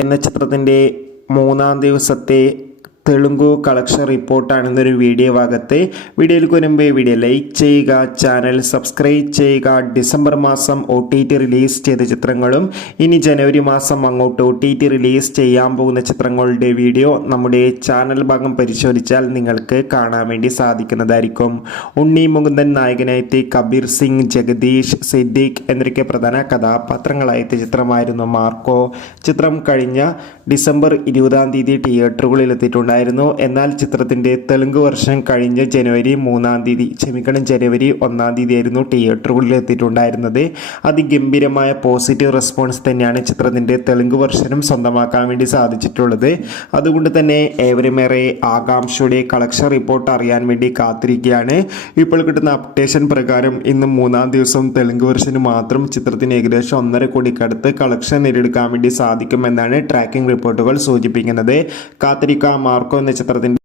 എന്ന ചിത്രത്തിന്റെ മൂന്നാം ദിവസത്തെ തെലുങ്കു കളക്ഷൻ റിപ്പോർട്ടാണ് ഇന്നൊരു വീഡിയോ ഭാഗത്തെ. വീഡിയോയിലേക്ക് വരുമ്പോൾ വീഡിയോ ലൈക്ക് ചെയ്യുക ചാനൽ സബ്സ്ക്രൈബ് ചെയ്യുക. ഡിസംബർ മാസം ഒ ടി ടി റിലീസ് ചെയ്ത ചിത്രങ്ങളും ഇനി ജനുവരി മാസം അങ്ങോട്ട് ഒ ടി ടി റിലീസ് ചെയ്യാൻ പോകുന്ന ചിത്രങ്ങളുടെ വീഡിയോ നമ്മുടെ ചാനൽ ഭാഗം പരിശോധിച്ചാൽ നിങ്ങൾക്ക് കാണാൻ വേണ്ടി സാധിക്കുന്നതായിരിക്കും. ഉണ്ണി മുകുന്ദൻ നായകനായിട്ട് കബീർ സിംഗ് ജഗദീഷ് സിദ്ദീഖ് എന്നൊക്കെ പ്രധാന കഥാപാത്രങ്ങളായിട്ട് ചിത്രമായിരുന്നു മാർക്കോ. ചിത്രം കഴിഞ്ഞ ഡിസംബർ ഇരുപതാം തീയതി തിയേറ്ററുകളിൽ എത്തിയിട്ടുണ്ടായിരുന്നു എന്നാൽ ചിത്രത്തിന്റെ തെലുങ്ക് വർഷം കഴിഞ്ഞ ജനുവരി മൂന്നാം തീയതി ക്ഷമിക്കണം ജനുവരി ഒന്നാം തീയതി ആയിരുന്നു തിയേറ്ററുകളിൽ എത്തിയിട്ടുണ്ടായിരുന്നത്. അതിഗംഭീരമായ പോസിറ്റീവ് റെസ്പോൺസ് തന്നെയാണ് ചിത്രത്തിന്റെ തെലുങ്ക് വർഷനും സ്വന്തമാക്കാൻ വേണ്ടി സാധിച്ചിട്ടുള്ളത്. അതുകൊണ്ട് തന്നെ ഏവരുമേറെ ആകാംക്ഷയുടെ കളക്ഷൻ റിപ്പോർട്ട് അറിയാൻ വേണ്ടി കാത്തിരിക്കുകയാണ്. ഇപ്പോൾ കിട്ടുന്ന അപ്ഡേഷൻ പ്രകാരം ഇന്ന് മൂന്നാം ദിവസം തെലുങ്ക് വെർഷന് മാത്രം ചിത്രത്തിന് ഏകദേശം ഒന്നര കോടിക്കടുത്ത് കളക്ഷൻ നേടിയെടുക്കാൻ വേണ്ടി സാധിക്കുമെന്നാണ് ട്രാക്കിംഗ് റിപ്പോർട്ടുകൾ സൂചിപ്പിക്കുന്നത്. കാത്തിരിക്കാം. എന്ന ചിത്രത്തിന്റെ